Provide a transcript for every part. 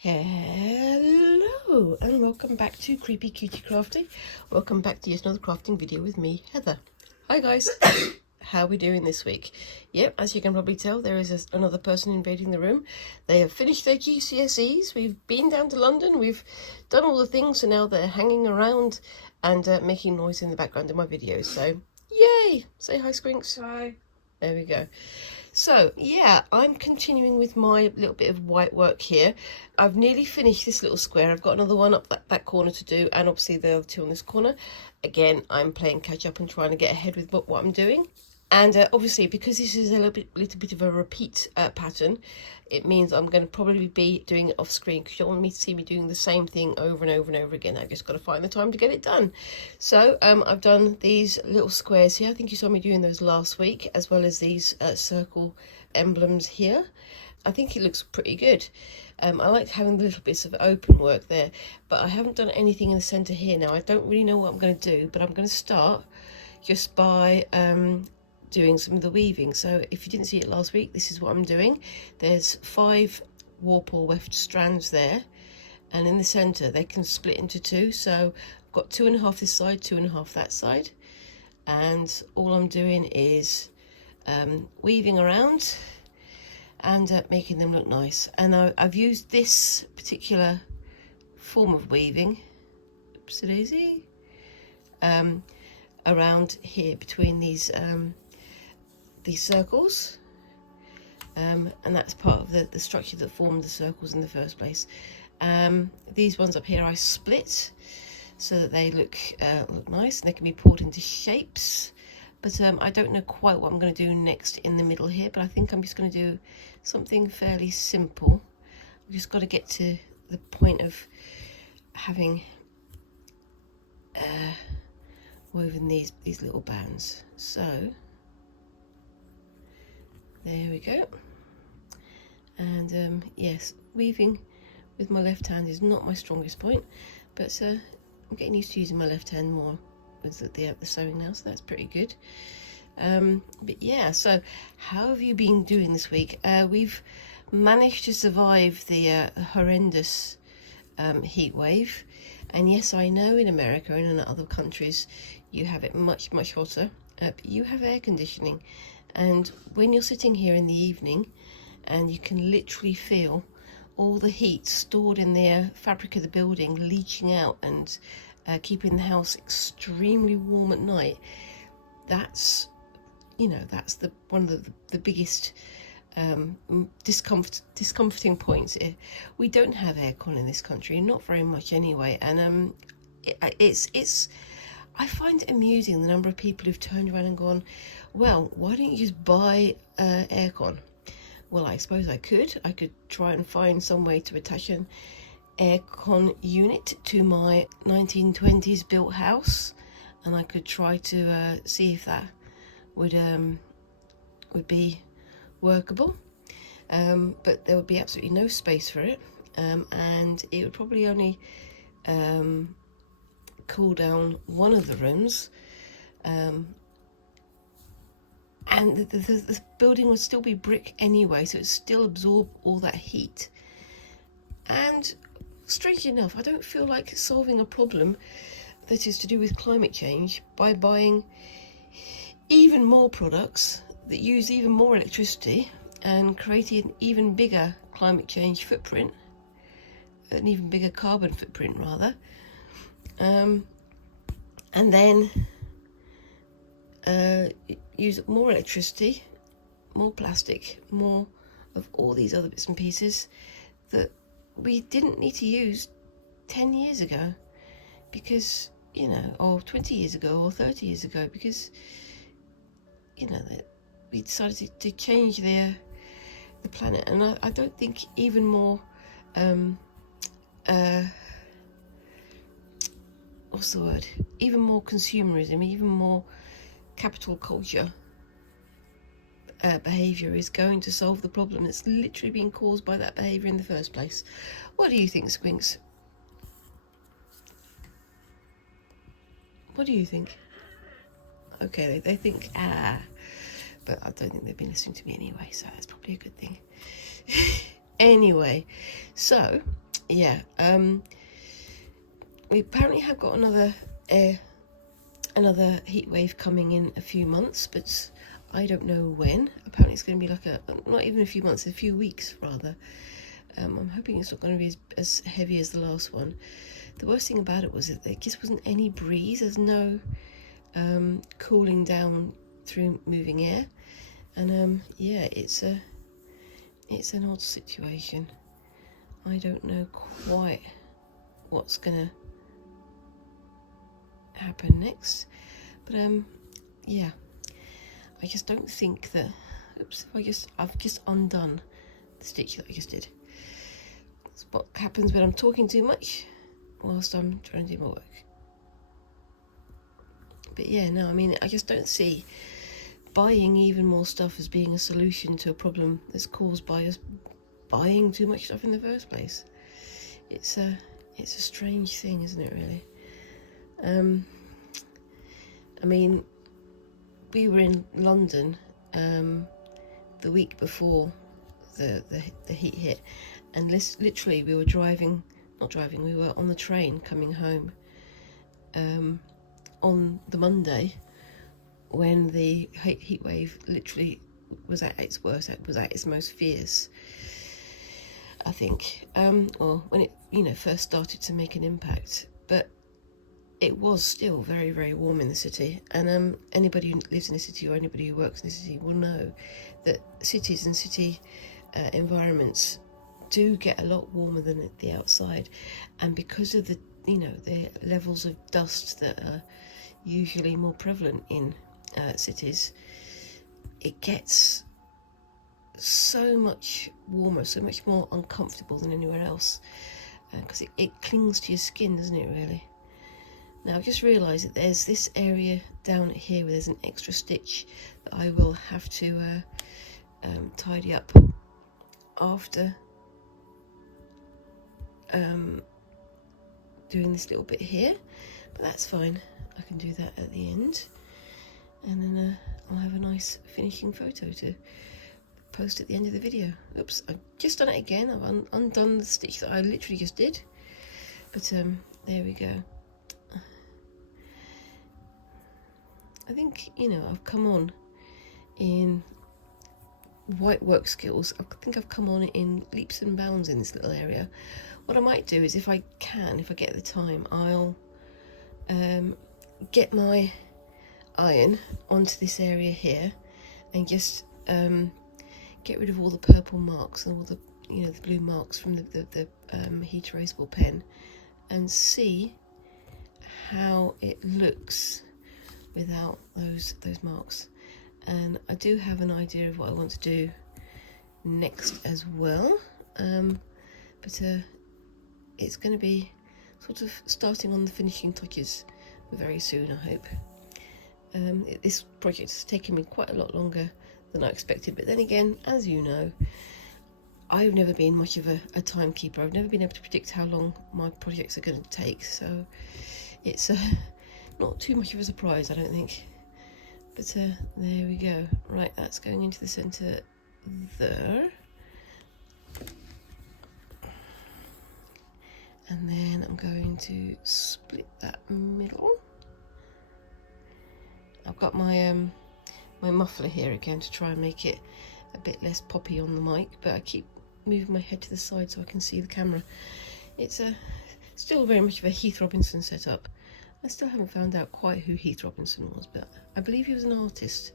Hello and welcome back to Creepy Cutie Crafty. Welcome back to yet another crafting video with me, Heather. Hi guys, how are we doing this week? Yep, as you can probably tell, there is another person invading the room. They have finished their GCSEs, we've been down to London, we've done all the things, so now they're hanging around and making noise in the background of my videos. So, yay! Say hi, Squinks. Hi. There we go. So yeah, I'm continuing with my little bit of white work here. I've nearly finished this little square. I've got another one up that corner to do, and obviously the other two on this corner. Again, I'm playing catch up and trying to get ahead with what I'm doing. And obviously, because this is a little bit of a repeat pattern, it means I'm going to probably be doing it off screen because you don't want me to see me doing the same thing over and over and over again. I've just got to find the time to get it done. So I've done these little squares here. I think you saw me doing those last week, as well as these circle emblems here. I think it looks pretty good. I like having the little bits of open work there, but I haven't done anything in the centre here now. I don't really know what I'm going to do, but I'm going to start just by doing some of the weaving. So if you didn't see it last week, this is what I'm doing. There's 5 warp or weft strands there, and in the center they can split into 2. So I've got 2.5 this side, 2.5 that side, and all I'm doing is weaving around and making them look nice. And I've used this particular form of weaving, oopsie daisy, around here between these circles, and that's part of the structure that formed the circles in the first place. These ones up here I split so that they look nice and they can be poured into shapes, but I don't know quite what I'm going to do next in the middle here, but I think I'm just going to do something fairly simple. I've just got to get to the point of having woven these little bands. So there we go. And yes, weaving with my left hand is not my strongest point, but I'm getting used to using my left hand more with the sewing now, so that's pretty good. But yeah, so how have you been doing this week? We've managed to survive the horrendous heat wave, and yes, I know in America and in other countries you have it much hotter, but you have air conditioning. And when you're sitting here in the evening and you can literally feel all the heat stored in the fabric of the building leaching out and keeping the house extremely warm at night, that's, you know, that's one of the biggest discomforting points here. We don't have aircon in this country, not very much anyway, and it's I find it amusing the number of people who've turned around and gone, well, why don't you just buy aircon? Well, I suppose I could try and find some way to attach an aircon unit to my 1920s built house, and I could try to see if that would be workable, but there would be absolutely no space for it, and it would probably only cool down one of the rooms, and the building would still be brick anyway, so it would still absorb all that heat. And strangely enough, I don't feel like solving a problem that is to do with climate change by buying even more products that use even more electricity and creating an even bigger climate change footprint, an even bigger carbon footprint rather, and then use more electricity, more plastic, more of all these other bits and pieces that we didn't need to use 10 years ago, because, you know, or 20 years ago or 30 years ago, because, you know, that we decided to change the planet. And I don't think even more what's the word, even more consumerism, even more capital culture behaviour is going to solve the problem that's literally being caused by that behaviour in the first place. What do you think, Squinks? What do you think? Okay, they think but I don't think they've been listening to me anyway, so that's probably a good thing. Anyway, so yeah, we apparently have got another heat wave coming in a few months, but I don't know when. Apparently it's going to be like not even a few months, a few weeks rather. I'm hoping it's not going to be as heavy as the last one. The worst thing about it was that there just wasn't any breeze. There's no cooling down through moving air, and yeah, it's an odd situation. I don't know quite what's gonna happen next, but yeah, I just don't think that. Oops! I've just undone the stitch that I just did. That's what happens when I'm talking too much whilst I'm trying to do my work. But yeah, no, I mean, I just don't see buying even more stuff as being a solution to a problem that's caused by us buying too much stuff in the first place. It's a strange thing, isn't it, really? I mean, we were in London the week before the heat hit, and literally we were we were on the train coming home on the Monday when the heat wave literally was at its worst, it was at its most fierce, I think, or when it first started to make an impact. But it was still very, very warm in the city, and anybody who lives in a city or anybody who works in a city will know that cities and city environments do get a lot warmer than the outside, and because of the levels of dust that are usually more prevalent in cities, it gets so much warmer, so much more uncomfortable than anywhere else, because it clings to your skin, doesn't it, really? Now I've just realised that there's this area down here where there's an extra stitch that I will have to tidy up after doing this little bit here, but that's fine, I can do that at the end, and then I'll have a nice finishing photo to post at the end of the video. Oops, I've just done it again. I've undone the stitch that I literally just did, but there we go. I think, I've come on in Whitework skills. I think I've come on in leaps and bounds in this little area. What I might do is, if I get the time, I'll get my iron onto this area here and just get rid of all the purple marks and all the the blue marks from the heat erasable pen, and see how it looks without those marks. And I do have an idea of what I want to do next as well, but it's going to be sort of starting on the finishing touches very soon, I hope. This project has taken me quite a lot longer than I expected, but then again, as you know, I've never been much of a timekeeper. I've never been able to predict how long my projects are going to take, so it's not too much of a surprise, I don't think. But there we go. Right, that's going into the centre there. And then I'm going to split that middle. I've got my my muffler here again to try and make it a bit less poppy on the mic, but I keep moving my head to the side so I can see the camera. It's still very much of a Heath Robinson setup. I still haven't found out quite who Heath Robinson was, but I believe he was an artist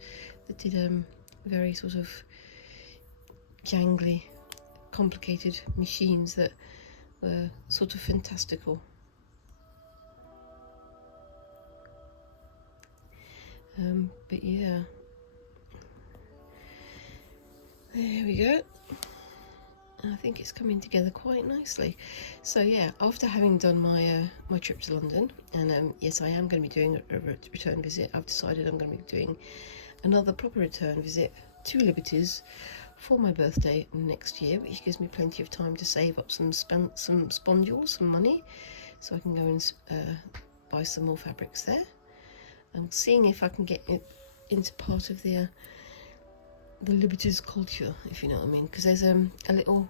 that did very sort of jangly, complicated machines that were sort of fantastical. But yeah, there we go. I think it's coming together quite nicely. So yeah, after having done my my trip to London, and yes, I am going to be doing a return visit. I've decided I'm going to be doing another proper return visit to Liberties for my birthday next year, which gives me plenty of time to save up some spondules, some money, so I can go and buy some more fabrics there. I'm seeing if I can get it into part of the Liberties culture, if you know what I mean, because there's a little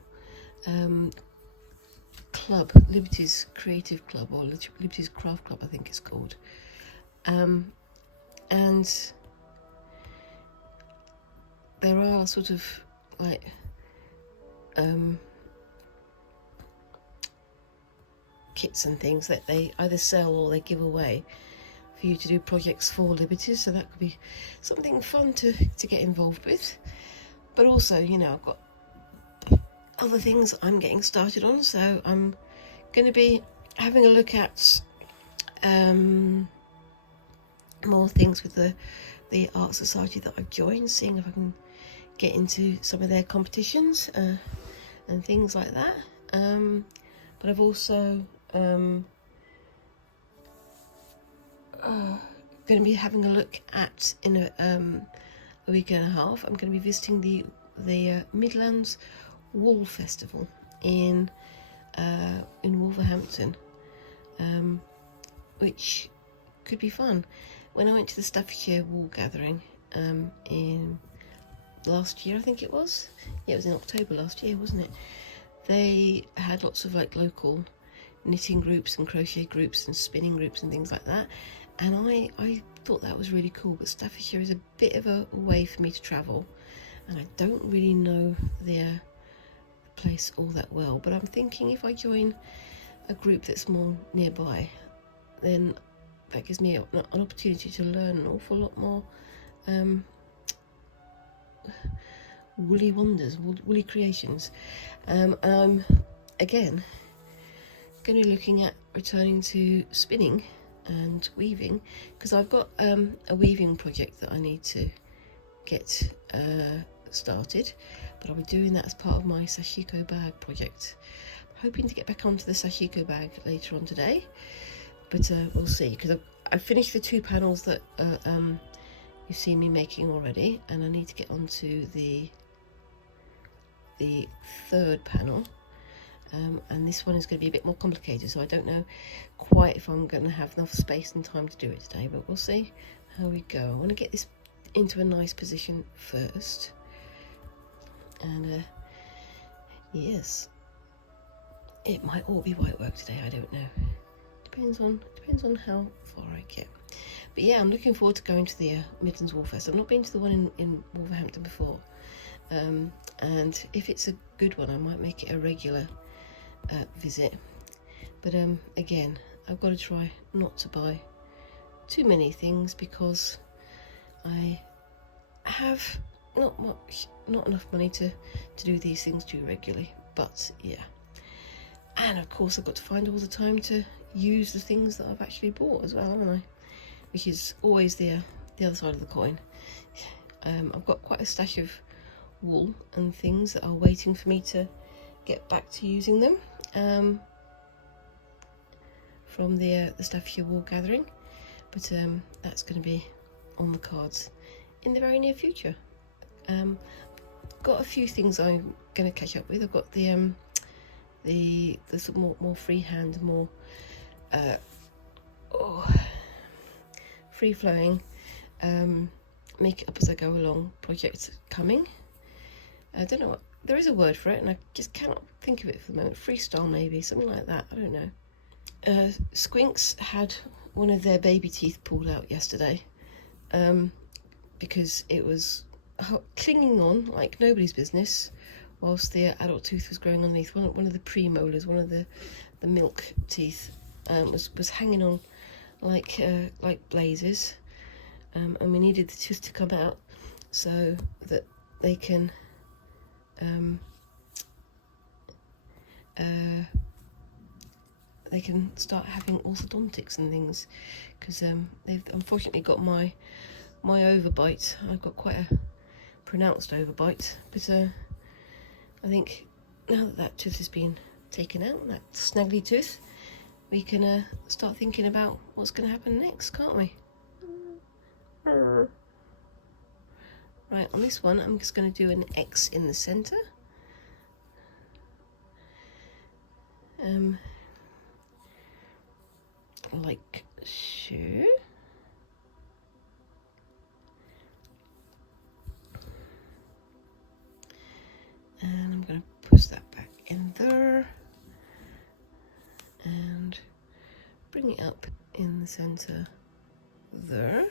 club, Liberty's Creative Club, or Liberty's Craft Club, I think it's called. And there are sort of like kits and things that they either sell or they give away for you to do projects for Liberty, so that could be something fun to get involved with. But also, you know, I've got other things I'm getting started on, so I'm going to be having a look at more things with the art society that I've joined, seeing if I can get into some of their competitions and things like that. But I've also going to be having a look at, in a week and a half, I'm going to be visiting the Midlands Wool Festival in Wolverhampton, which could be fun. When I went to the Staffordshire Wool Gathering in last year, I think it was. Yeah, it was in October last year, wasn't it? They had lots of like local knitting groups and crochet groups and spinning groups and things like that, and I thought that was really cool. But Staffordshire is a bit of a way for me to travel, and I don't really know the place all that well. But I'm thinking if I join a group that's more nearby, then that gives me an opportunity to learn an awful lot more woolly wonders, woolly creations. I'm again going to be looking at returning to spinning and weaving, because I've got a weaving project that I need to get started, but I'll be doing that as part of my Sashiko bag project. I'm hoping to get back onto the Sashiko bag later on today, but we'll see, because I've finished the 2 panels that you've seen me making already, and I need to get onto the 3rd panel, and this one is going to be a bit more complicated, so I don't know quite if I'm going to have enough space and time to do it today, but we'll see how we go. I want to get this into a nice position first, and yes, it might all be whitework today, I don't know. Depends on how far I get. But yeah, I'm looking forward to going to the Midlands Wool Fest. I've not been to the one in Wolverhampton before, and if it's a good one, I might make it a regular visit. But again, I've got to try not to buy too many things, because I have not enough money to do these things too regularly. But yeah, and of course I've got to find all the time to use the things that I've actually bought as well, haven't I? Which is always the other side of the coin. I've got quite a stash of wool and things that are waiting for me to get back to using them from the Staffordshire Wool Gathering, but that's going to be on the cards in the very near future. Got a few things I'm going to catch up with. I've got the sort of more freehand, more free-flowing make it up as I go along project coming. I don't know what, there is a word for it and I just cannot think of it for the moment. Freestyle maybe, something like that, I don't know. Squinks had one of their baby teeth pulled out yesterday because it was clinging on like nobody's business whilst the adult tooth was growing underneath. One of the premolars, one of the milk teeth was hanging on like blazes, and we needed the tooth to come out so that they can start having orthodontics and things, because they've unfortunately got my overbite. I've got quite a pronounced overbite, but I think now that tooth has been taken out, that snaggly tooth, we can start thinking about what's going to happen next, can't we? Right, on this one I'm just going to do an X in the centre. Like so. And I'm going to push that back in there. bring it up in the center there.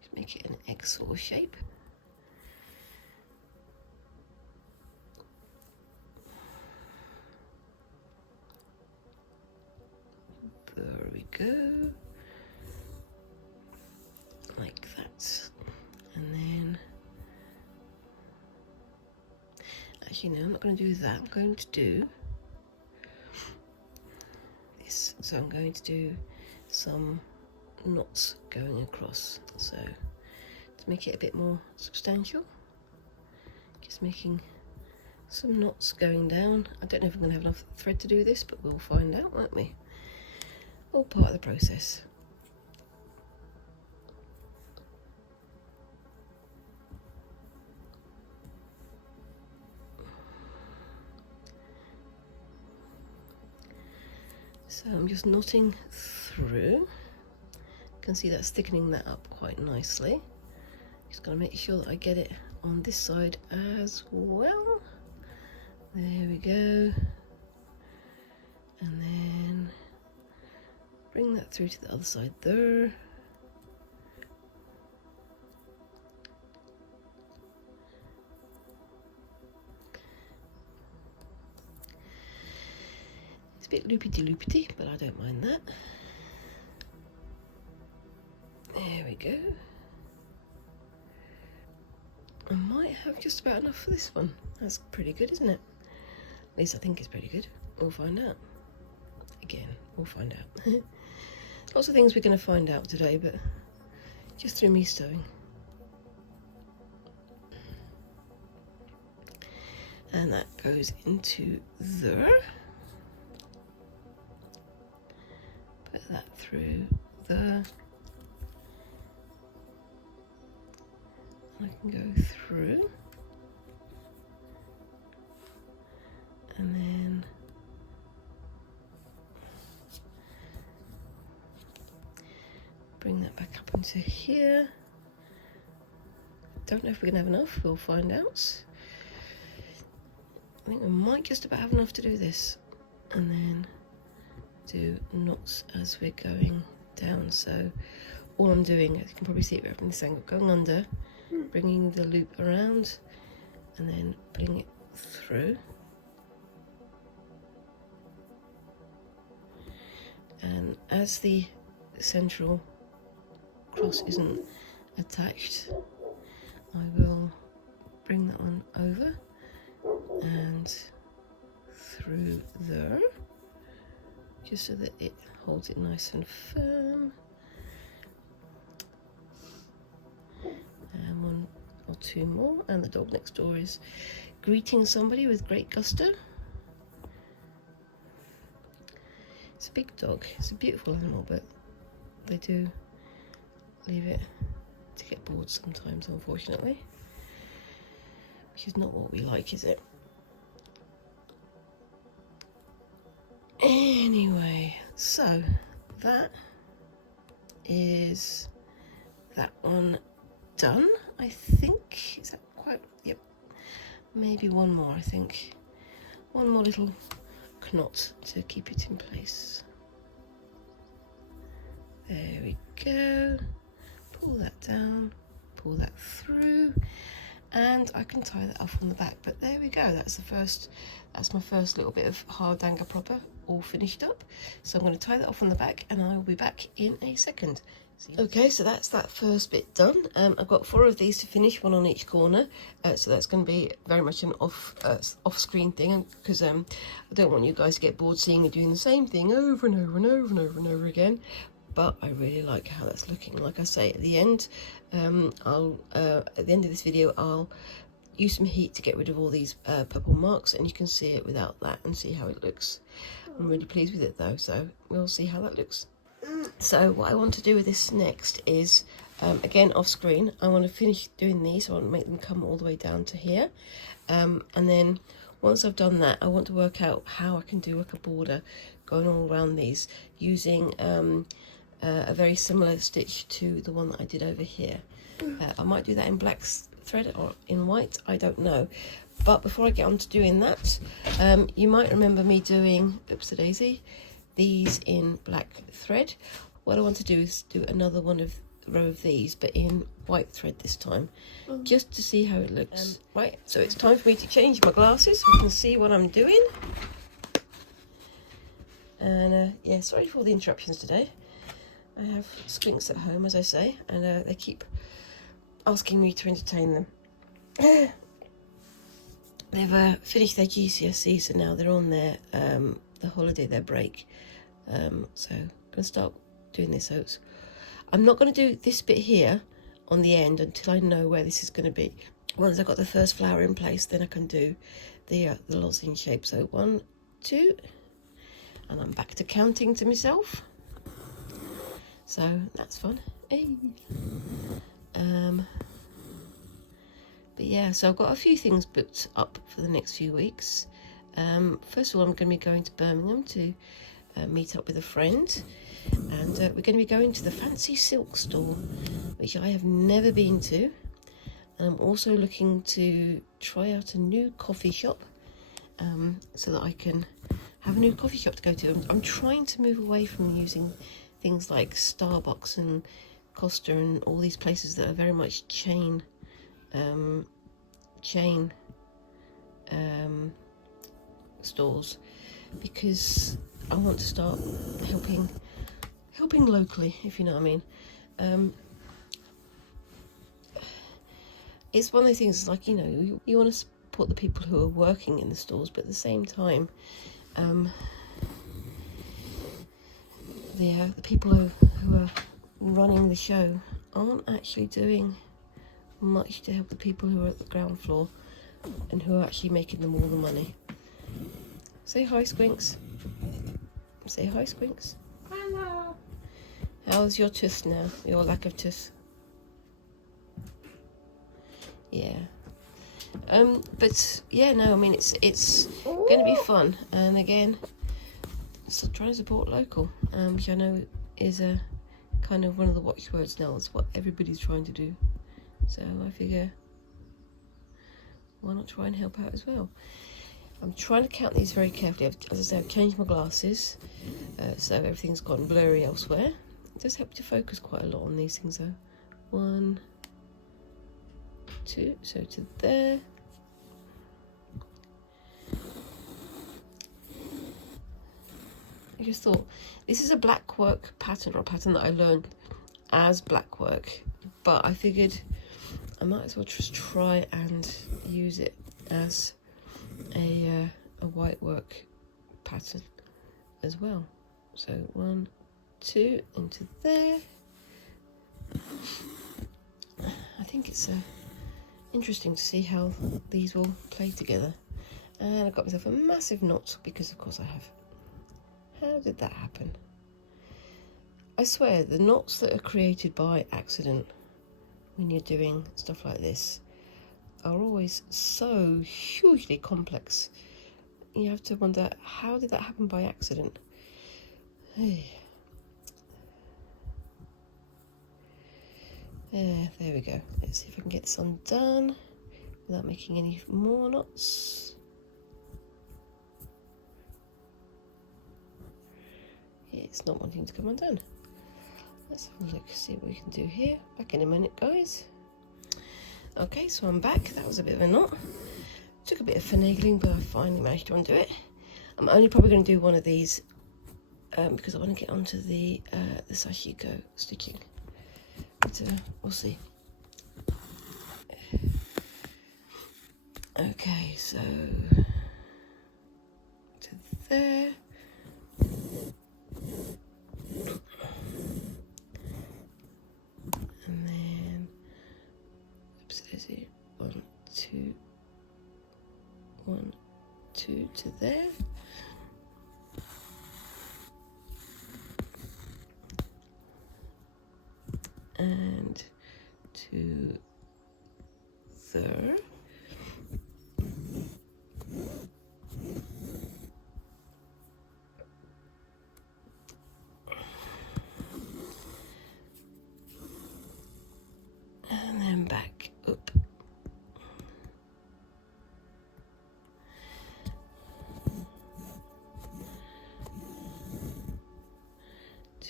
Just make it an X sort of shape. There we go. Like that. And then, actually no, I'm not going to do that. I'm going to do this. So I'm going to do some knots going across. So to make it a bit more substantial, just making some knots going down. I don't know if I'm going to have enough thread to do this, but we'll find out, won't we? All part of the process. So I'm just knotting through. You can see that's thickening that up quite nicely. Just gotta make sure that I get it on this side as well. There we go. And then bring that through to the other side there. It's a bit loopity-loopity, but I don't mind that. There we go. I might have just about enough for this one. That's pretty good, isn't it? At least I think it's pretty good. We'll find out. Again, we'll find out. Lots of things we're going to find out today, but just through me sewing. And that goes into there. Put that through there. I can go through. And then bring that back up into here. Don't know if we're gonna have enough, we'll find out. I think we might just about have enough to do this. And then do knots as we're going down. So all I'm doing, as you can probably see it from this angle, going under, bringing the loop around, and then putting it through. And as the central cross isn't attached, I will bring that one over and through there, just so that it holds it nice and firm. And one or two more, and the dog next door is greeting somebody with great gusto. It's a big dog, it's a beautiful animal, but they do leave it to get bored sometimes, unfortunately, which is not what we like, is it? Anyway, so that is that one done, I think. Is that quite, yep, maybe one more, I think. One more little knot to keep it in place. There we go. Pull that down, pull that through, and I can tie that off on the back. But there we go, that's my first little bit of Hardanger proper all finished up. So I'm going to tie that off on the back, and I will be back in a second. Okay, so that's that first bit done. I've got 4 of these to finish, 1 on each corner, so that's going to be very much an off-screen thing, because I don't want you guys to get bored seeing me doing the same thing over and over and over and over and over again. But I really like how that's looking. Like I say, at the end, at the end of this video, I'll use some heat to get rid of all these purple marks, and you can see it without that and see how it looks. I'm really pleased with it though, so we'll see how that looks. So what I want to do with this next is, again off screen, I want to finish doing these. I want to make them come all the way down to here, and then once I've done that, I want to work out how I can do like a border going all around these using a very similar stitch to the one that I did over here. I might do that in black thread or in white, I don't know. But before I get on to doing that, you might remember me doing, oops-a-daisy, these in black thread. What I want to do is do another row of these, but in white thread this time, just to see how it looks. Right, so it's time for me to change my glasses so I can see what I'm doing. And yeah, sorry for all the interruptions today. I have squinks at home, as I say, and they keep asking me to entertain them. They've finished their GCSE, so now they're on their their break. So I'm going to start doing this. So I'm not going to do this bit here on the end until I know where this is going to be. Once I've got the first flower in place, then I can do the lozenge shape. So 1, 2, and I'm back to counting to myself. So that's fun. Hey. But yeah, so I've got a few things booked up for the next few weeks. First of all, I'm going to be going to Birmingham to meet up with a friend, and we're going to be going to the Fancy Silk store, which I have never been to. And I'm also looking to try out a new coffee shop, so that I can have a new coffee shop to go to. I'm trying to move away from using things like Starbucks and Costa and all these places that are very much chain stores, because I want to start helping locally, if you know what I mean. It's one of those things, like, you know, you want to support the people who are working in the stores, but at the same time, the people who are running the show aren't actually doing much to help the people who are at the ground floor and who are actually making them all the money. Say hi, Squinks. Say hi, Squinks. Hello. How's your tooth now? Your lack of tooth? Yeah. But yeah, no, I mean, it's going to be fun. And again, so trying to support local, which I know is a kind of one of the watchwords now. It's what everybody's trying to do. So I figure, why not try and help out as well? I'm trying to count these very carefully. As I say, I've changed my glasses, so everything's gotten blurry elsewhere. It does help to focus quite a lot on these things though. 1, 2, so to there. I just thought, this is a black work pattern, or a pattern that I learned as black work, but I figured I might as well just try and use it as a white work pattern as well. So 1, 2 into there. I think it's interesting to see how these will play together. And I got myself a massive knot because of course I have. How did that happen? I swear, the knots that are created by accident when you're doing stuff like this are always so hugely complex. You have to wonder, how did that happen by accident? There we go. Let's see if I can get this undone without making any more knots. It's not wanting to come undone. Let's have a look, see what we can do here. Back in a minute, guys. Okay, so I'm back. That was a bit of a knot. Took a bit of finagling, but I finally managed to undo it. I'm only probably going to do one of these because I want to get onto the Sashiko stitching. But we'll see. Okay, so to there. And then, oops, there's it. 1, 2, 1, 2 to there. And to there.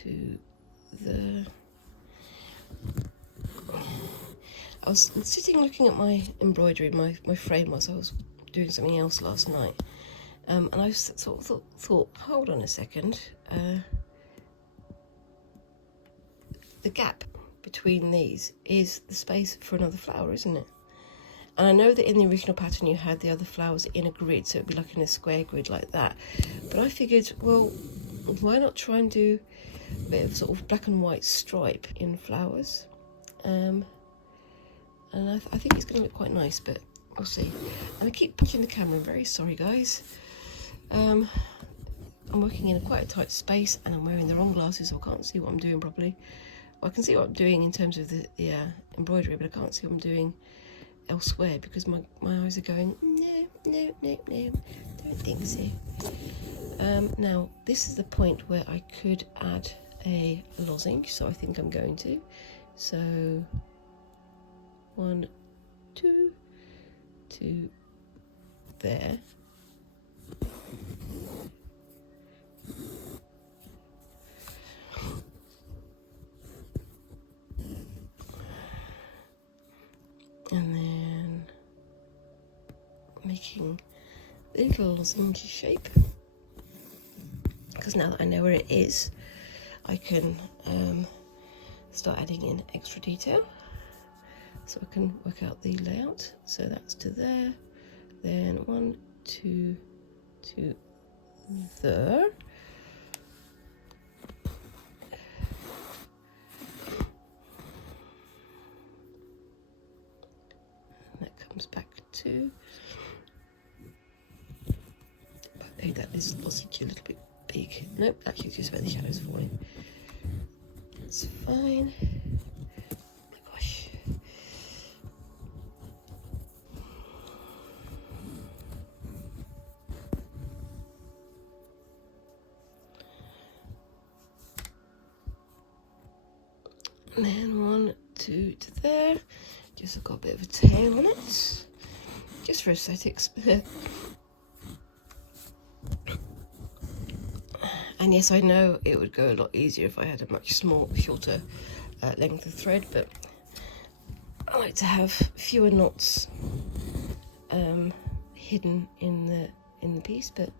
to the... I was sitting looking at my embroidery, my frame was, I was doing something else last night, and I sort of thought, hold on a second, the gap between these is the space for another flower, isn't it? And I know that in the original pattern you had the other flowers in a grid, so it'd be like in a square grid like that, but I figured, well, why not try and do a bit of sort of black and white stripe in flowers, and I think it's going to look quite nice, but we'll see. And I keep pushing the camera, I'm very sorry guys. I'm working in quite a tight space and I'm wearing the wrong glasses, so I can't see what I'm doing properly. Well, I can see what I'm doing in terms of the embroidery, but I can't see what I'm doing elsewhere because my eyes are going, no, don't think so. Now, this is the point where I could add a lozenge, so I think I'm going to. So, 1, 2, 2, there. And then making the little lozenge shape, because now that I know where it is, I can start adding in extra detail, so I can work out the layout. So that's to there, then 1, 2, to there. Back to, but I think that is lozenge a little bit big. Nope, actually just where the shadow's falling. That's fine. Oh my gosh. And then 1, 2 to there. Just got a bit of a tail on it, just for aesthetics. And yes, I know it would go a lot easier if I had a much shorter length of thread, but I like to have fewer knots hidden in the piece. But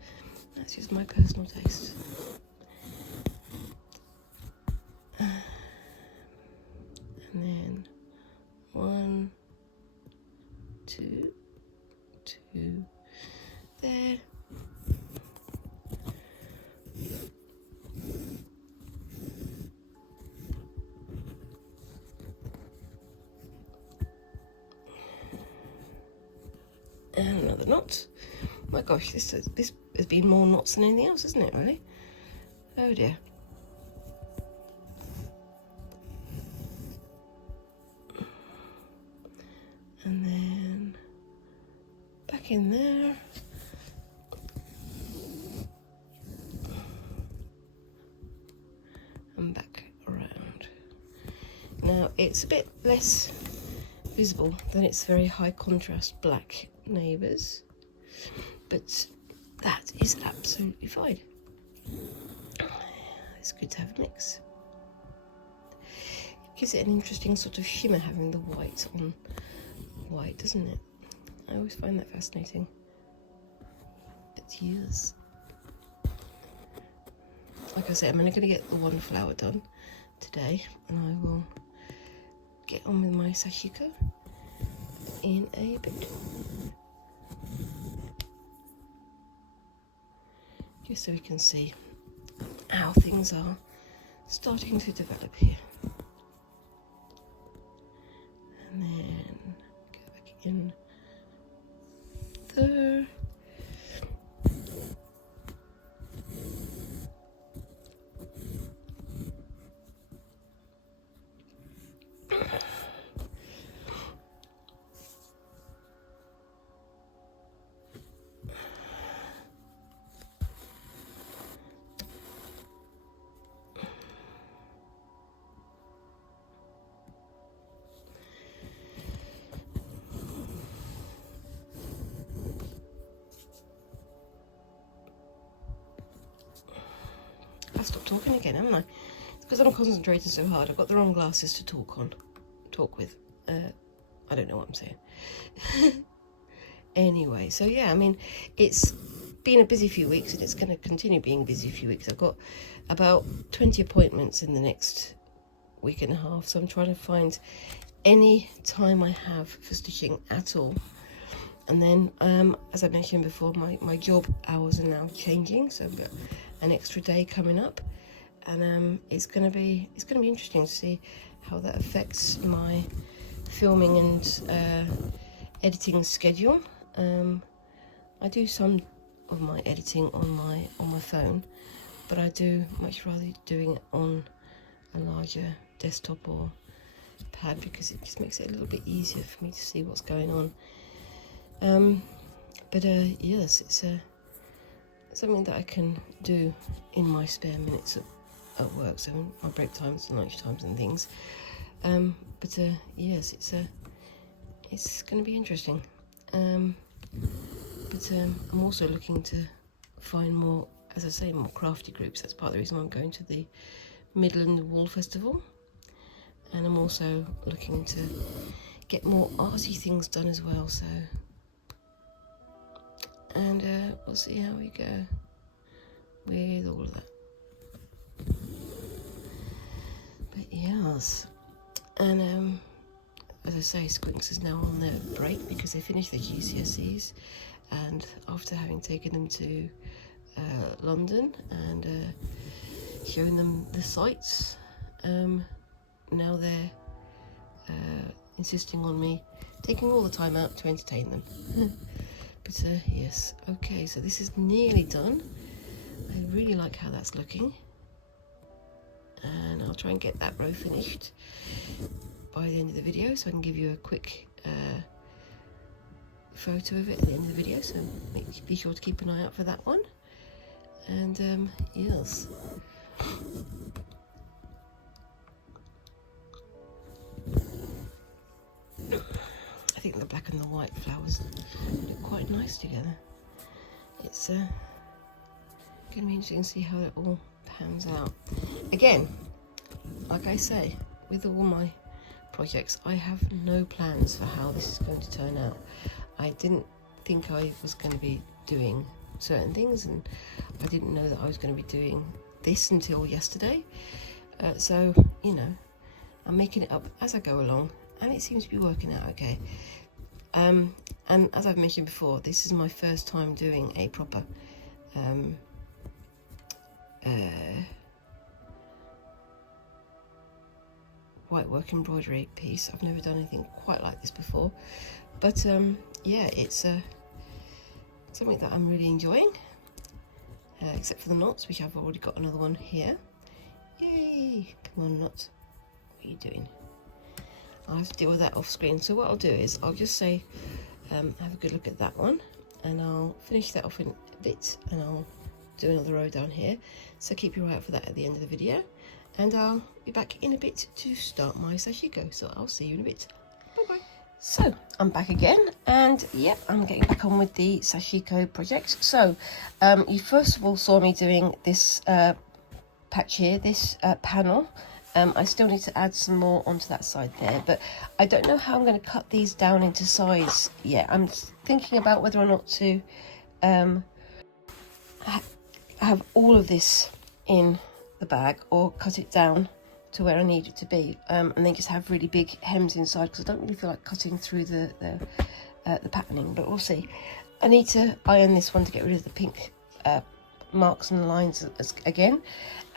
that's just my personal taste. And then 1, 2, 2, there. And another knot. My gosh, this has been more knots than anything else, isn't it, really? Oh dear. And then back in there. And back around. Now it's a bit less visible than its very high contrast black neighbours, but that is absolutely fine. It's good to have a mix. It gives it an interesting sort of shimmer having the white on white, doesn't it? I always find that fascinating. But yes, like I said, I'm only going to get the one flower done today, and I will get on with my Sashiko in a bit. Just so we can see how things are starting to develop here. And then go back in there. I'll stop talking again, haven't I? because I'm concentrating so hard. I've got the wrong glasses to talk with. I don't know what I'm saying. Anyway, so yeah, I mean, it's been a busy few weeks, and it's going to continue being busy few weeks. I've got about 20 appointments in the next week and a half, so I'm trying to find any time I have for stitching at all. And then, as I mentioned before, my job hours are now changing, so I've got an extra day coming up, and it's gonna be interesting to see how that affects my filming and editing schedule. I do some of my editing on my phone, but I do much rather doing it on a larger desktop or pad, because it just makes it a little bit easier for me to see what's going on. Yes, it's something that I can do in my spare minutes at work, so my break times and lunch times and things. Yes, it's going to be interesting. I'm also looking to find more, as I say, more crafty groups. That's part of the reason I'm going to the Midland Wool Festival, and I'm also looking to get more arty things done as well. So, and we'll see how we go with all of that. But yes, and as I say, Squinks is now on their break because they finished their GCSEs, and after having taken them to London and showing them the sights, now they're insisting on me taking all the time out to entertain them. But yes, okay, so this is nearly done. I really like how that's looking, and I'll try and get that row finished by the end of the video, so I can give you a quick photo of it at the end of the video, so be sure to keep an eye out for that one. And yes, I think the black and the white flowers look quite nice together. It's going to be interesting to see how it all pans out. Again, like I say, with all my projects, I have no plans for how this is going to turn out. I didn't think I was going to be doing certain things, and I didn't know that I was going to be doing this until yesterday. So, you know, I'm making it up as I go along, and it seems to be working out okay. And as I've mentioned before, this is my first time doing a proper whitework embroidery piece. I've never done anything quite like this before, but yeah, it's something that I'm really enjoying, except for the knots, which I've already got another one here. Yay! Come on, knots, what are you doing? I'll have to deal with that off screen. So what I'll do is I'll just say have a good look at that one, and I'll finish that off in a bit, and I'll do another row down here, so keep your eye out for that at the end of the video, and I'll be back in a bit to start my Sashiko. So I'll see you in a bit. Bye bye. So I'm back again, and yep, I'm getting back on with the Sashiko project. So you first of all saw me doing this patch here, this panel. I still need to add some more onto that side there, but I don't know how I'm going to cut these down into size yet. I'm thinking about whether or not to have all of this in the bag, or cut it down to where I need it to be, and then just have really big hems inside, because I don't really feel like cutting through the patterning, but we'll see. I need to iron this one to get rid of the pink marks and lines again,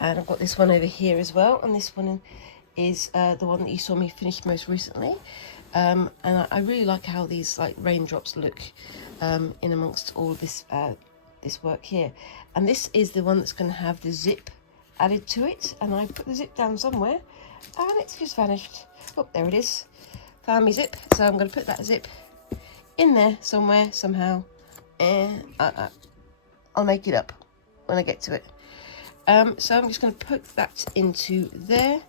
and I've got this one over here as well, and this one is the one that you saw me finish most recently, and I really like how these like raindrops look in amongst all of this this work here. And this is the one that's going to have the zip added to it, and I put the zip down somewhere and it's just vanished. Oh, there it is, found me zip. So I'm going to put that zip in there somewhere somehow, and I'll make it up when I get to it. So I'm just going to put that into there,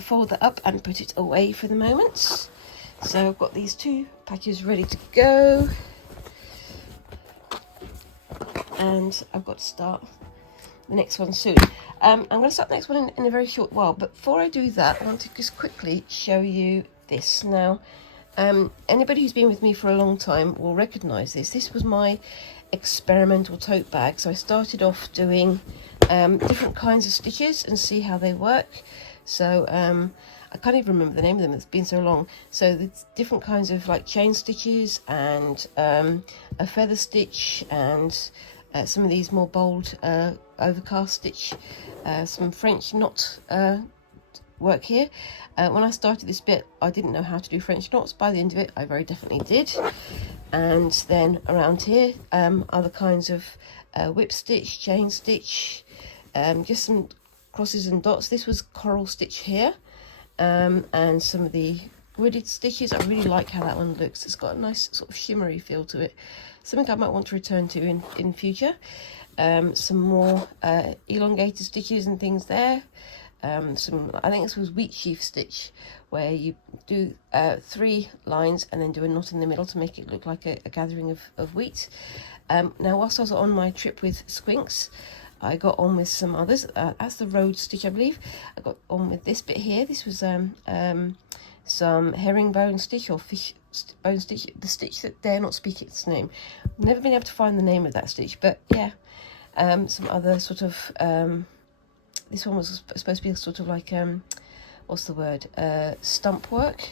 fold that up and put it away for the moment. So I've got these two patches ready to go, and I've got to start the next one soon. I'm going to start the next one in a very short while, but before I do that, I want to just quickly show you this. Now, anybody who's been with me for a long time will recognise this. This was my experimental tote bag. So I started off doing different kinds of stitches and see how they work. So I can't even remember the name of them, it's been so long. So there's different kinds of like chain stitches and a feather stitch and some of these more bold overcast stitch, some French knot work here. When I started this bit, I didn't know how to do French knots. By the end of it, I very definitely did. And then around here, other kinds of whip stitch, chain stitch, just some crosses and dots. This was coral stitch here, and some of the wooded stitches. I really like how that one looks. It's got a nice sort of shimmery feel to it. Something I might want to return to in future. Some more elongated stitches and things there. Some, I think this was wheat sheaf stitch, where you do 3 lines and then do a knot in the middle to make it look like a gathering of wheat. Now, whilst I was on my trip with Squinks, I got on with some others. That's the road stitch, I believe. I got on with this bit here. This was some herringbone stitch or fish bone stitch, the stitch that dare not speak its name. I've never been able to find the name of that stitch, but yeah. Some other sort of this one was supposed to be a sort of like what's the word, stump work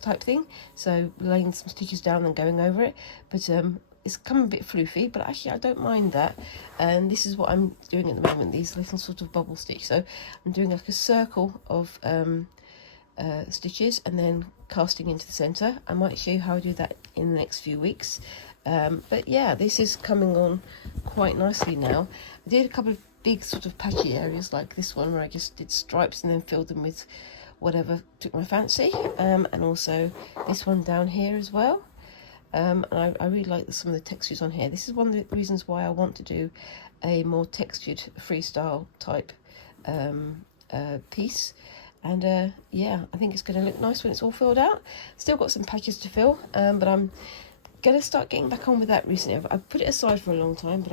type thing, so laying some stitches down and going over it, but it's come a bit floofy, but actually I don't mind that. And this is what I'm doing at the moment, these little sort of bubble stitch. So I'm doing like a circle of stitches and then casting into the center. I might show you how I do that in the next few weeks. But yeah, this is coming on quite nicely now. I did a couple of big sort of patchy areas like this one where I just did stripes and then filled them with whatever took my fancy, and also this one down here as well. And I really like some of the textures on here. This is one of the reasons why I want to do a more textured freestyle type piece. And yeah, I think it's going to look nice when it's all filled out. Still got some patches to fill, but I'm going to start getting back on with that recently. I've put it aside for a long time, but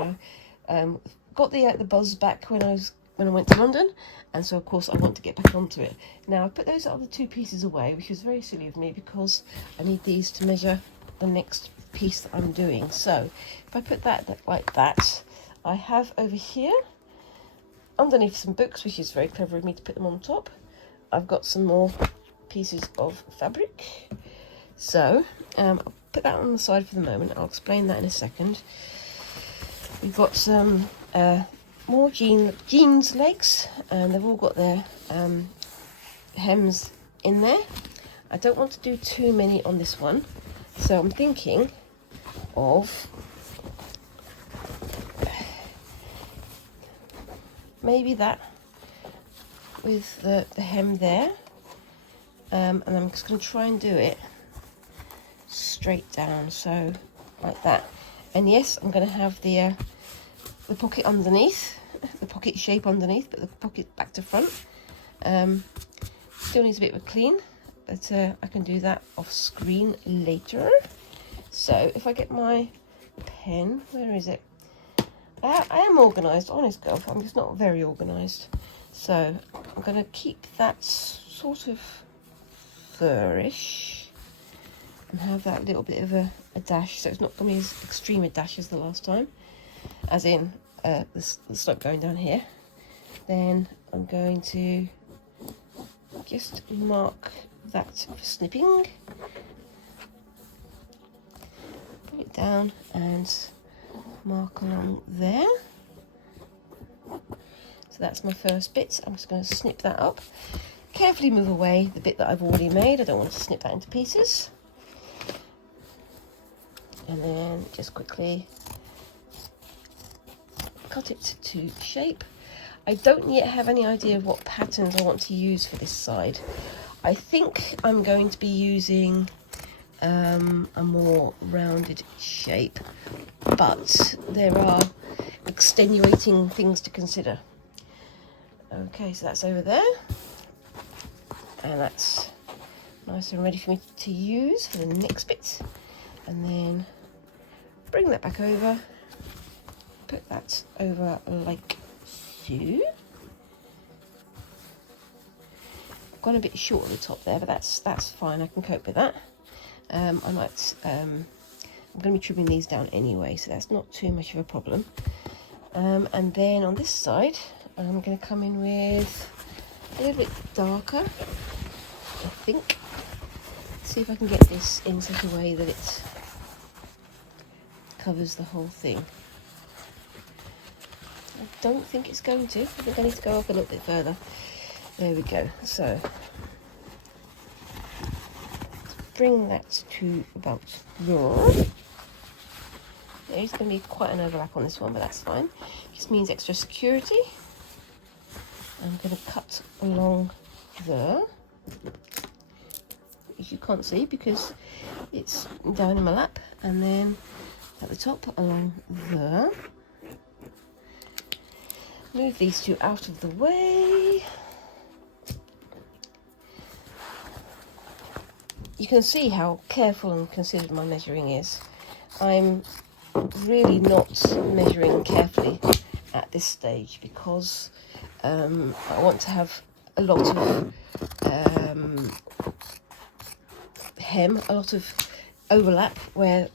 I got the buzz back when I went to London, and so of course I want to get back onto it. Now I put those other 2 pieces away, which was very silly of me because I need these to measure the next piece that I'm doing. So if I put that like that, I have over here underneath some books, which is very clever of me to put them on top. I've got some more pieces of fabric, so I'll put that on the side for the moment. I'll explain that in a second. We've got some more jeans legs, and they've all got their hems in there. I don't want to do too many on this one, so I'm thinking of maybe that with the hem there, and I'm just going to try and do it straight down, so like that. And yes, I'm going to have the pocket underneath, the pocket shape underneath, but the pocket back to front. Still needs a bit of a clean, but I can do that off screen later. So if I get my pen, where is it? I am organised, honest girl, I'm just not very organised. So I'm going to keep that sort of furish and have that little bit of a dash, so it's not going to be as extreme a dash as the last time, as in the slope going down here. Then I'm going to just mark that for snipping, put it down and mark along there. So that's my first bit. I'm just going to snip that up, carefully move away the bit that I've already made. I don't want to snip that into pieces. And then just quickly cut it to shape. I don't yet have any idea of what patterns I want to use for this side. I think I'm going to be using a more rounded shape, but there are extenuating things to consider. Okay, so that's over there, and that's nice and ready for me to use for the next bit. And then bring that back over, put that over like do. I've gone a bit short at the top there, but that's fine. I can cope with that. I'm going to be trimming these down anyway, so that's not too much of a problem. And then on this side, I'm going to come in with a little bit darker, I think. See if I can get this in such a way that it covers the whole thing. I don't think it's going to. I think I need to go up a little bit further. There we go. So bring that to about there. There's going to be quite an overlap on this one, but that's fine. Just means extra security. I'm going to cut along there, which you can't see because it's down in my lap, and then at the top along there. Move these two out of the way. You can see how careful and considered my measuring is. I'm really not measuring carefully at this stage because I want to have a lot of hem, a lot of overlap where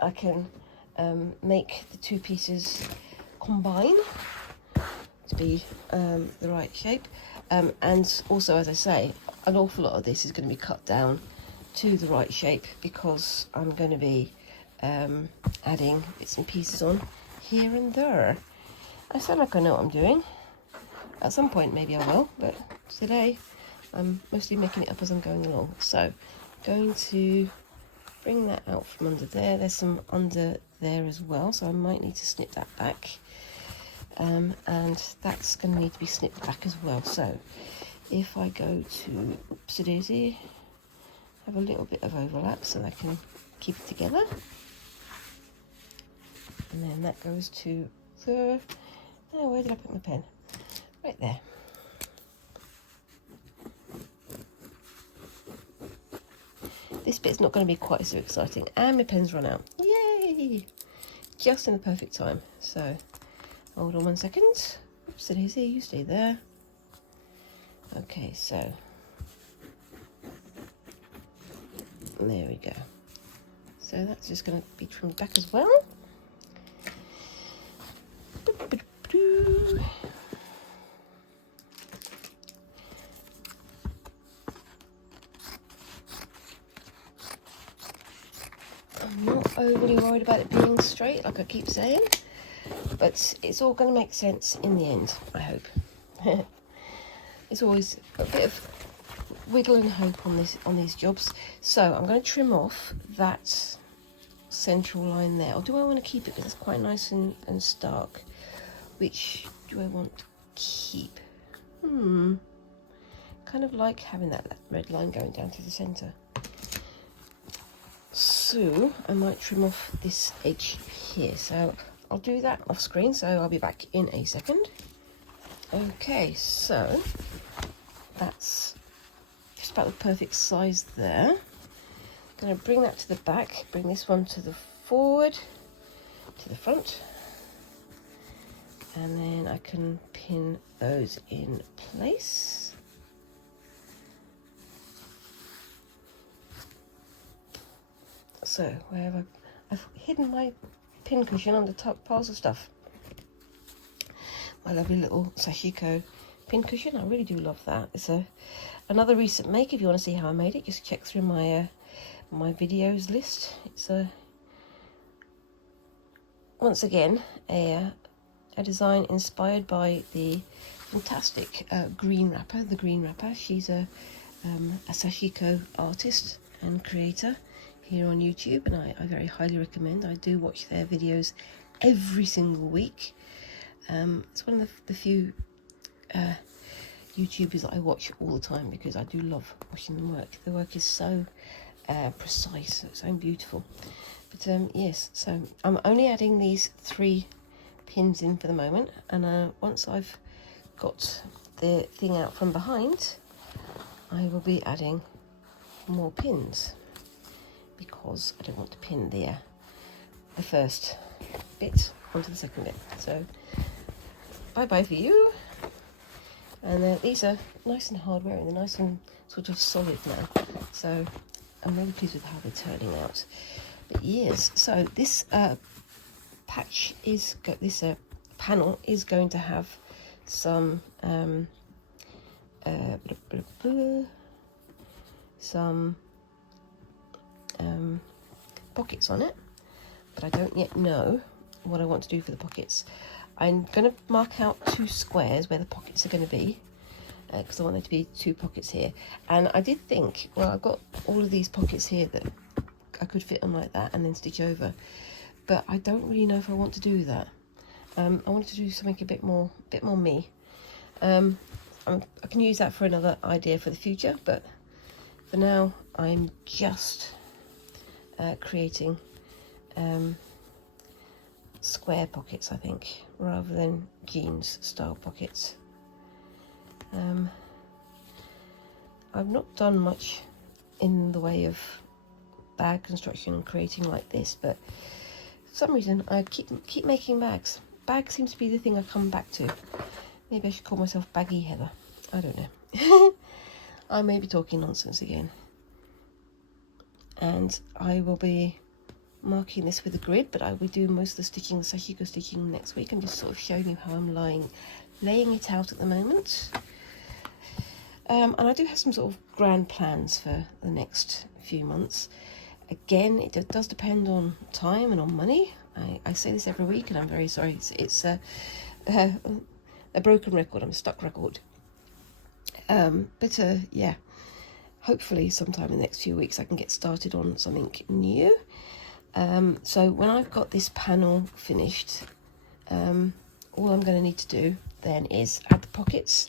I can make the two pieces combine to be the right shape. And also, as I say, an awful lot of this is going to be cut down to the right shape because I'm going to be adding bits and pieces on here and there. I sound like I know what I'm doing. At some point maybe I will, but today I'm mostly making it up as I'm going along. So going to bring that out from under there. There's some under there as well, so I might need to snip that back. And that's going to need to be snipped back as well. So if I go to oopsie-daisy, have a little bit of overlap so I can keep it together. And then that goes to the, oh, where did I put my pen? Right there. This bit's not going to be quite so exciting, and my pen's run out. Yay! Just in the perfect time. So hold on 1 second. Oopsie-daisy, you stay there. Okay, so there we go. So that's just going to be trimmed back as well. I'm not overly worried about it being straight, like I keep saying, but it's all going to make sense in the end, I hope. It's always a bit of wiggle and hope on these jobs. So I'm going to trim off that central line there. Or do I want to keep it because it's quite nice and stark? Which do I want to keep? Kind of like having that red line going down to the centre. So I might trim off this edge here. So I'll do that off screen, so I'll be back in a second. Okay, so that's just about the perfect size there. I'm going to bring that to the back, bring this one to the forward, to the front, and then I can pin those in place. So where have I've hidden my pin cushion under top piles of stuff. My lovely little Sashiko pin cushion. I really do love that. It's another recent make. If you want to see how I made it, just check through my my videos list. It's once again a design inspired by the fantastic green wrapper. The green wrapper. She's a Sashiko artist and creator here on YouTube, and I very highly recommend. I do watch their videos every single week. It's one of the few YouTubers that I watch all the time because I do love watching them work. The work is so precise, so beautiful. But yes, so I'm only adding these 3 pins in for the moment, and once I've got the thing out from behind, I will be adding more pins because I don't want to pin the first bit onto the second bit. So bye for you. And these are nice and hard wearing. They're nice and sort of solid now. So I'm really pleased with how they're turning out. But yes, so this patch is this panel is going to have some pockets on it, but I don't yet know what I want to do for the pockets. I'm going to mark out 2 squares where the pockets are going to be, because I want there to be 2 pockets here. And I did think, well, I've got all of these pockets here that I could fit on like that and then stitch over, but I don't really know if I want to do that. I want to do something a bit more me. I can use that for another idea for the future, but for now I'm just creating square pockets, I think, rather than jeans style pockets. I've not done much in the way of bag construction and creating like this, but for some reason I keep making bags. Bag seems to be the thing I come back to. Maybe I should call myself Baggy Heather. I don't know. I may be talking nonsense again. And I will be marking this with a grid, but I will do most of the stitching, the Sashiko stitching, next week. I'm just sort of showing you how I'm laying it out at the moment. And I do have some sort of grand plans for the next few months. Again, it does depend on time and on money. I say this every week, and I'm very sorry. It's a broken record. I'm a stuck record. But yeah, hopefully sometime in the next few weeks I can get started on something new. So when I've got this panel finished, all I'm going to need to do then is add the pocket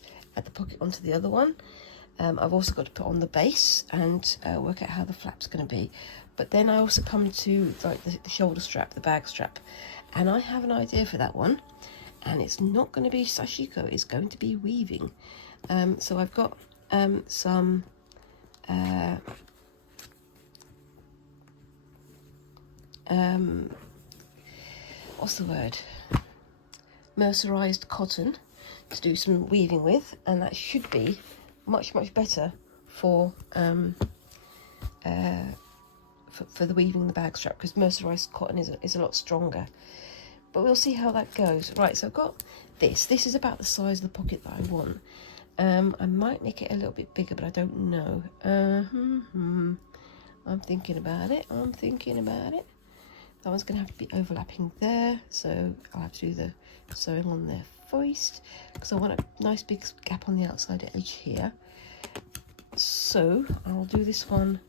onto the other one. I've also got to put on the base and work out how the flap's going to be. But then I also come to like the shoulder strap, the bag strap, and I have an idea for that one. And it's not going to be Sashiko, it's going to be weaving. So I've got some what's the word? Mercerized cotton to do some weaving with, and that should be much better for the weaving the bag strap, because mercerized cotton is a lot stronger. But we'll see how that goes. Right, so I've got this. This is about the size of the pocket that I want. I might make it a little bit bigger, but I don't know. I'm thinking about it. That one's going to have to be overlapping there, so I'll have to do the sewing on there first, because I want a nice big gap on the outside edge here. So I'll do this one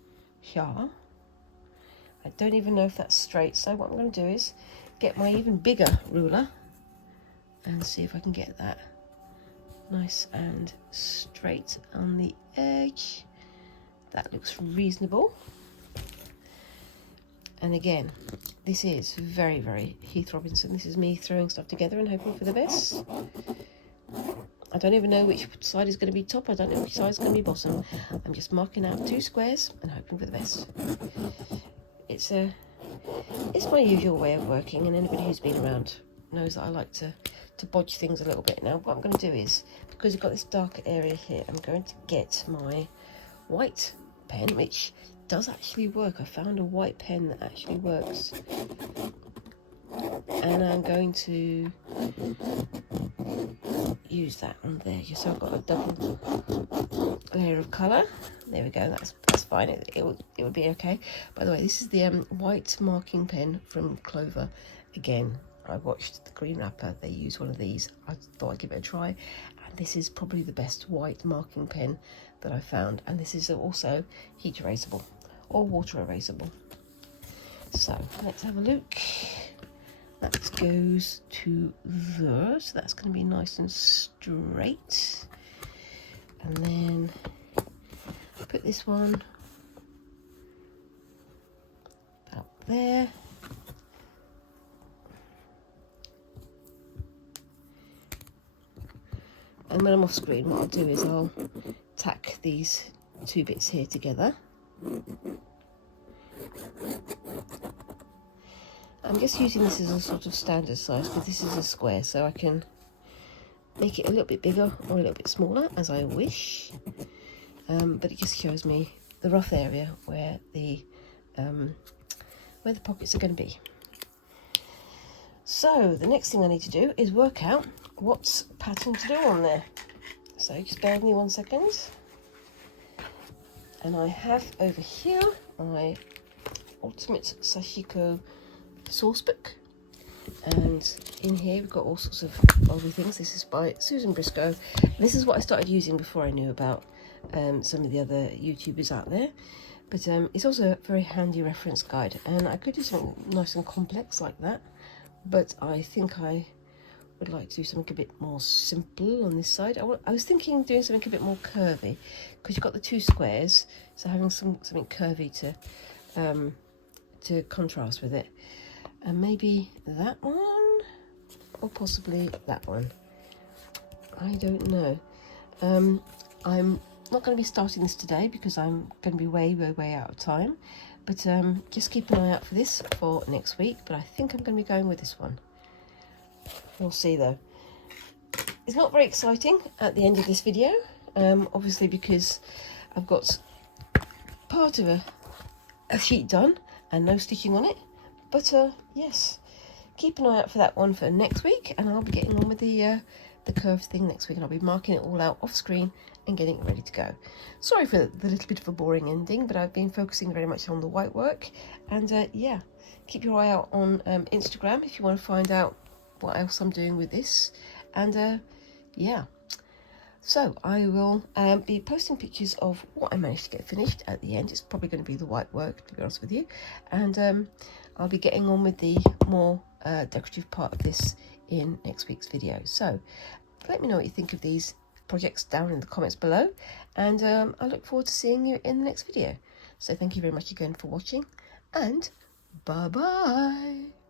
here. I don't even know if that's straight, so what I'm going to do is get my even bigger ruler and see if I can get that nice and straight on the edge. That looks reasonable. And again, this is very Heath Robinson. This is me throwing stuff together and hoping for the best. I don't even know which side is going to be top. I don't know which side is going to be bottom. I'm just marking out 2 squares and hoping for the best. It's my usual way of working, and anybody who's been around knows that I like to bodge things a little bit. Now what I'm going to do is, because you've got this darker area here, I'm going to get my white pen, which does actually work. I found a white pen that actually works, and I'm going to use that on there, just so I've got a double layer of colour. There we go, that's fine, it would be okay. By the way, this is the white marking pen from Clover. Again, I watched the Green Wrapper, they use one of these. I thought I'd give it a try, and this is probably the best white marking pen that I found, and this is also heat erasable or water erasable. So let's have a look. That goes to there, so that's going to be nice and straight. And then put this one up there. And when I'm off screen, what I'll do is I'll tack these 2 bits here together. I'm just using this as a sort of standard size, because this is a square, so I can make it a little bit bigger or a little bit smaller as I wish, but it just shows me the rough area where the pockets are going to be. So the next thing I need to do is work out what pattern to do on there. So just bear with me 1 second. And I have over here my Ultimate Sashiko Sourcebook. And in here we've got all sorts of lovely things. This is by Susan Briscoe. This is what I started using before I knew about some of the other YouTubers out there. But it's also a very handy reference guide. And I could do something nice and complex like that. But I think I would like to do something a bit more simple on this side. I was thinking doing something a bit more curvy, because you've got the 2 squares, so having something curvy to contrast with it. And maybe that one, or possibly that one. I don't know. I'm not going to be starting this today because I'm going to be way out of time. But just keep an eye out for this for next week. But I think I'm going to be going with this one. We'll see though. It's not very exciting at the end of this video, obviously, because I've got part of a sheet done and no stitching on it. But yes, keep an eye out for that one for next week, and I'll be getting on with the curved thing next week, and I'll be marking it all out off screen and getting it ready to go. Sorry for the little bit of a boring ending, but I've been focusing very much on the Whitework. And yeah, keep your eye out on Instagram if you want to find out what else I'm doing with this. And yeah, so I will be posting pictures of what I managed to get finished at the end. It's probably going to be the Whitework, to be honest with you. And I'll be getting on with the more decorative part of this in next week's video. So let me know what you think of these projects down in the comments below, and I look forward to seeing you in the next video. So thank you very much again for watching, and bye bye.